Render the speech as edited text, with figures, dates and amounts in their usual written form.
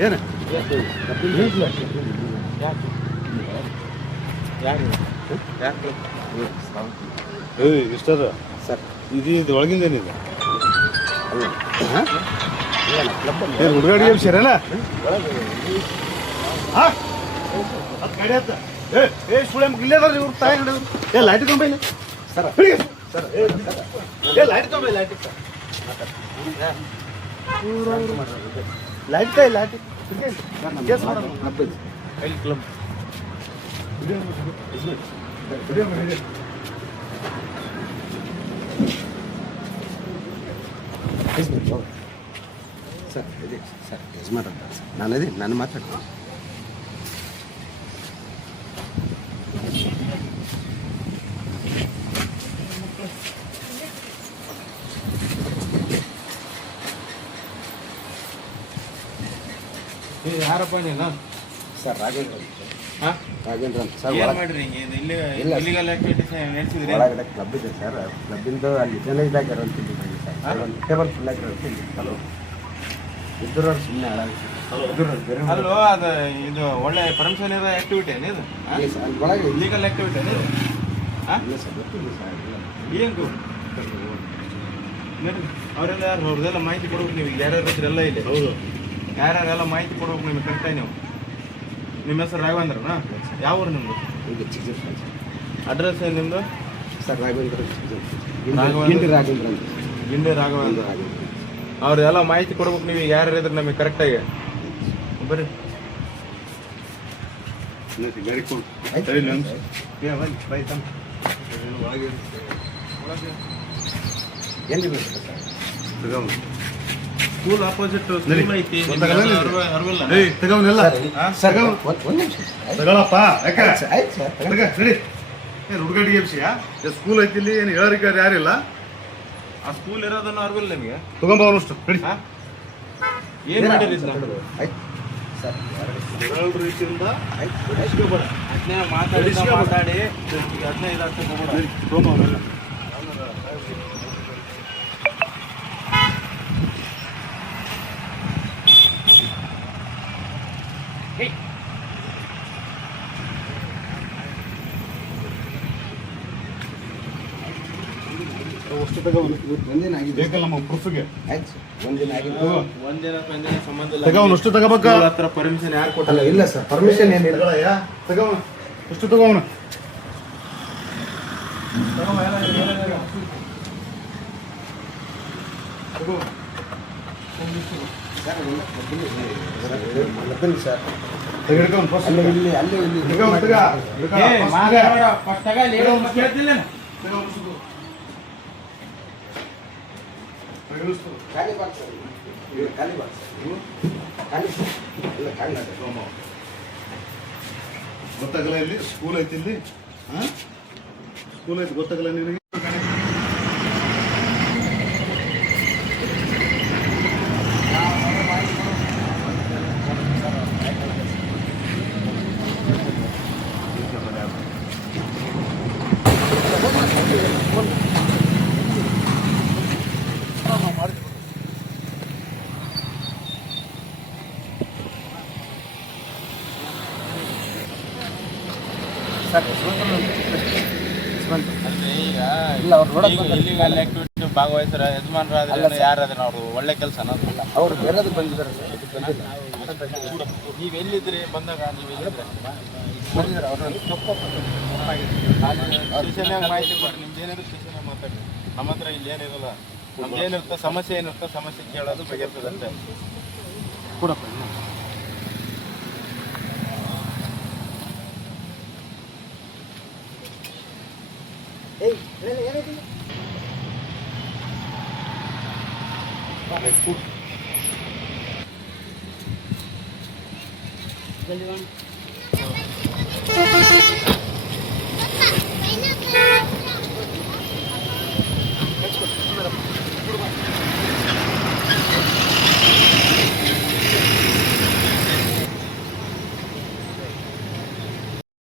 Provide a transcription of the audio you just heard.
ಏನು ಎಷ್ಟದ ಸರ್ ಇದು ಒಳಗಿಂದೇನಿದೆ ಏನು ಹುಡುಗಾಡಿ ಸೇರಲ್ಲ ಗಾಡಿ ಆತ ಸುಳೆ ಇಲ್ಲದ ಇವ್ರು ತಾಯಿ ನೋಡಿ ಏ ಲೈಟ್ ತೊಂಬೈಲಿ ಸರ್ ಸರ್ ಏ ಲೈಟ್ ತೊಂಬೈ ಲೈಟ್ ಲೈಟ್ ತಾಯಿ ಲೈಟ್ ಕ್ಲಬ್ ಸರ್ ಇದೆ ಸರ್ ಯಜಮಾನ್ ಅಂತ ನಾನದೇ ನಾನು ಮಾತಾಡ್ತೀನಿ ಯಾರಪ್ಪ ನೀನು ಸರ್ ರಾಘವೇಂದ್ರ ಹಾಂ ರಾಘವೇಂದ್ರ ಅಂತ ಸರ್ ಏನು ಮಾಡಿರಿ ಇಲ್ಲಿಗಲ್ ಆಕ್ಟಿವಿಟೀಸ್ ನಡೆಸಿದ್ರಿ ಒಳಗಡೆ ಕ್ಲಬ್ ಇದೆ ಸರ್ ಕ್ಲಬ್ಬಿಂದ ಅಲ್ಲಿ ಜನ ಇದಾಗ್ಯಾರ ಅಂತಿದ್ವಿ ಸರ್ ಒಂದು ಟೇಬಲ್ ಫುಲ್ ಆಗಿರೋ ಅಂತಿದ್ವಿ ಹಲೋ ಇದ್ದರು ಸುಮ್ಮನೆ ಹಾಳಾಗಿ ಅಲ್ಲೋ ಅದು ಇದು ಒಳ್ಳೆ ಪರ್ಮಿಷನ್ ಇರೋ ಆಕ್ಟಿವಿಟಿ ಏನಿದು ಸರ್ ಅಲ್ಲಿ ಒಳಗೆ ಇಲ್ಲಿಗಲ್ ಆಕ್ಟಿವಿಟಿ ಏನಿದು ಹಾಂ ಇಲ್ಲ ಸರ್ ಗೊತ್ತಿಲ್ಲ ಸರ್ ಏನು ಅವರೆಲ್ಲ ಯಾರು ಅವ್ರದ್ದೆಲ್ಲ ಮಾಹಿತಿ ಕೊಡ್ಬೇಕು ನೀವು ಯಾರ್ಯಾರು ಇದ್ರೆಲ್ಲ ಇಲ್ಲಿ ಹೌದು ಯಾರ್ಯಾರೆಲ್ಲ ಮಾಹಿತಿ ಕೊಡ್ಬೇಕು ನಿಮಗೆ ಕರೆಕ್ಟಾಗಿ ನೀವು ನಿಮ್ಮ ಹೆಸರು ರಾಘವೇಂದ್ರನಾ ಯಾವ ಊರು ನಿಮ್ಮದು ಈಗ ಚಿಕ್ಕ ಅಡ್ರೆಸ್ ಏನು ನಿಮ್ಮದು ಸರ್ ರಾಘವೇಂದ್ರ ರಾಘವೇಂದ್ರ. ರಾಘವೇಂದ್ರ ಅಂತ ಗಿಂಡಿ ರಾಘವೇಂದ್ರ ಅವ್ರದ್ದೆಲ್ಲ ಮಾಹಿತಿ ಕೊಡ್ಬೇಕು ನೀವು ಯಾರ್ಯಾರು ಇದ್ರೆ ನಮಗೆ ಕರೆಕ್ಟಾಗಿ ಬರ್ರಿ ಗಾಡಿ ಕೊಡು ಏನು ಬೇಕು ಸರ್ ಸ್ಕೂಲ್ ಆಪೋಸಿಟ್ ನಡಿ. ಸ್ಕೂಲ್ ಐತಿ ಗೊತ್ತಾಗಲ್ಲ ನಿನಗೆ? ಅರ್ವಲ್ಲ ತಗೊಂಡಿಲ್ಲ ಸರ್ ಒಂದು ನಿಮಿಷ ತಗೊಳಪ್ಪ ಯಾಕೆ ಆಯ್ತು ಸರ್ ತಗ ನಡಿ ಏನು ಹುಡುಗಾಡಿ ಎಬ್ಸಿಯಾ ಸ್ಕೂಲ್ ಐತಿ ಇಲ್ಲಿ ಏನು ಹೇಳೋರಿಗಾರ ಯಾರಿಲ್ಲ ಆ ಸ್ಕೂಲ್ ಇರೋದನ್ನು ಅರ್ವಲ್ಲ ನಿಮಗೆ ತಗೊಂಬ ಅವನಷ್ಟು ನಡಿ ಏನು ಮಾಡಿರಿ ಸರ್ ಆಯ್ತು ಸರ್ ಎರಡು ರೀತಿಯಿಂದ ಅದನ್ನೇ ಮಾತಾಡಿ ಮಾತಾಡಿ ಈಗ 15 ಲಕ್ಷ ನಡಿ, ತಗೊಂಬ ಅವನ್ನೆಲ್ಲ ಅಷ್ಟು ತಗೊಂಡು ಒಂದಿನ ಆಗಿದೆ ಬೇಕಲ್ಲ ನಮ್ಮ ಪ್ರೂಫಿಗೆ ಆಯ್ತು ಸರ್ ಒಂದಿನ ಆಗಿದೆ ಒಂದಿನ ಸಂಬಂಧ ಇಲ್ಲ ತಗೊಂಡು ಅಷ್ಟು ತಗೋಬೇಕ ಸ್ಕೂಲ್ ಹತ್ರ ಪರ್ಮಿಷನ್ ಯಾರು ಅಲ್ಲ ಕೊಟ್ಟಲ್ಲ ಇಲ್ಲ ಸರ್ ಪರ್ಮಿಷನ್ ಏನಿಲ್ಲ ತಗೋಣ ಅಷ್ಟು ತಗೋಣ ಬನ್ನಿ ಸರ್ ತೆಗೆಡ್ಕೊಂಡು ಫಸ್ಟ್ ಅಲ್ಲಿ ಇಲ್ಲಿ ಅಲ್ಲಿ ಇಲ್ಲಿ ಖಾಲಿ ಬಾಕ್ಸ್ ಖಾಲಿ ಬಾಕ್ಸ್ ಖಾಲಿ ಇಲ್ಲ ಖಾಲಿ ಗೊತ್ತಾಗಲ್ಲ ಇಲ್ಲಿ ಸ್ಕೂಲ್ ಐತಿ ಇಲ್ಲಿ ಸ್ಕೂಲ್ ಐತಿ ಗೊತ್ತಾಗಲ್ಲ ನಿನಗೆ ಸರ್ ಈಗ ಇಲ್ಲ ಅವ್ರು ನೋಡಕ್ಕೆ ಇಲ್ಲಿಗಲ್ ಆಕ್ಟಿವಿಟಿ ಭಾಗವಹಿಸ್ರ ಯಜಮಾನರಾದ್ರೆ ಯಾರಾದ್ರೆ ಅವರು ಒಳ್ಳೆ ಕೆಲಸ ಅನ್ನೋದು ಅವ್ರು ಬೇರೆದಕ್ಕೆ ಬಂದಿದ್ದಾರೆ ಸರ್ ಇದಕ್ಕೆ ಬಂದಿಲ್ಲ ನೀವು ಎಲ್ಲಿದ್ರಿ ಬಂದಾಗ ನೀವು ಎಲ್ಲಿದ್ರೆ ಬಂದಿದ್ದಾರೆ ಅವ್ರನ್ನ ಸ್ಟೇಷನ್ಯಾಗ ಮಾಹಿತಿ ಕೊಡ್ರಿ ನಿಮ್ದು ಏನಿದ್ರು ಸ್ಟೇಷನ್ಯಾಗ ಮಾತಾಡಿ ನಮ್ಮ ಹತ್ರ ಇಲ್ಲಿ ಏನಿರಲ್ಲ ನಮ್ದು ಏನಿರುತ್ತೆ ಸಮಸ್ಯೆ ಏನಿರುತ್ತೆ ಸಮಸ್ಯೆ ಕೇಳೋದು ಬಗೆಹರ್ತದಂತೆ ಕೊಡಪ್ಪ ಏಯ್ ಏನಾಯ್ತು ಜಲ್ದಿ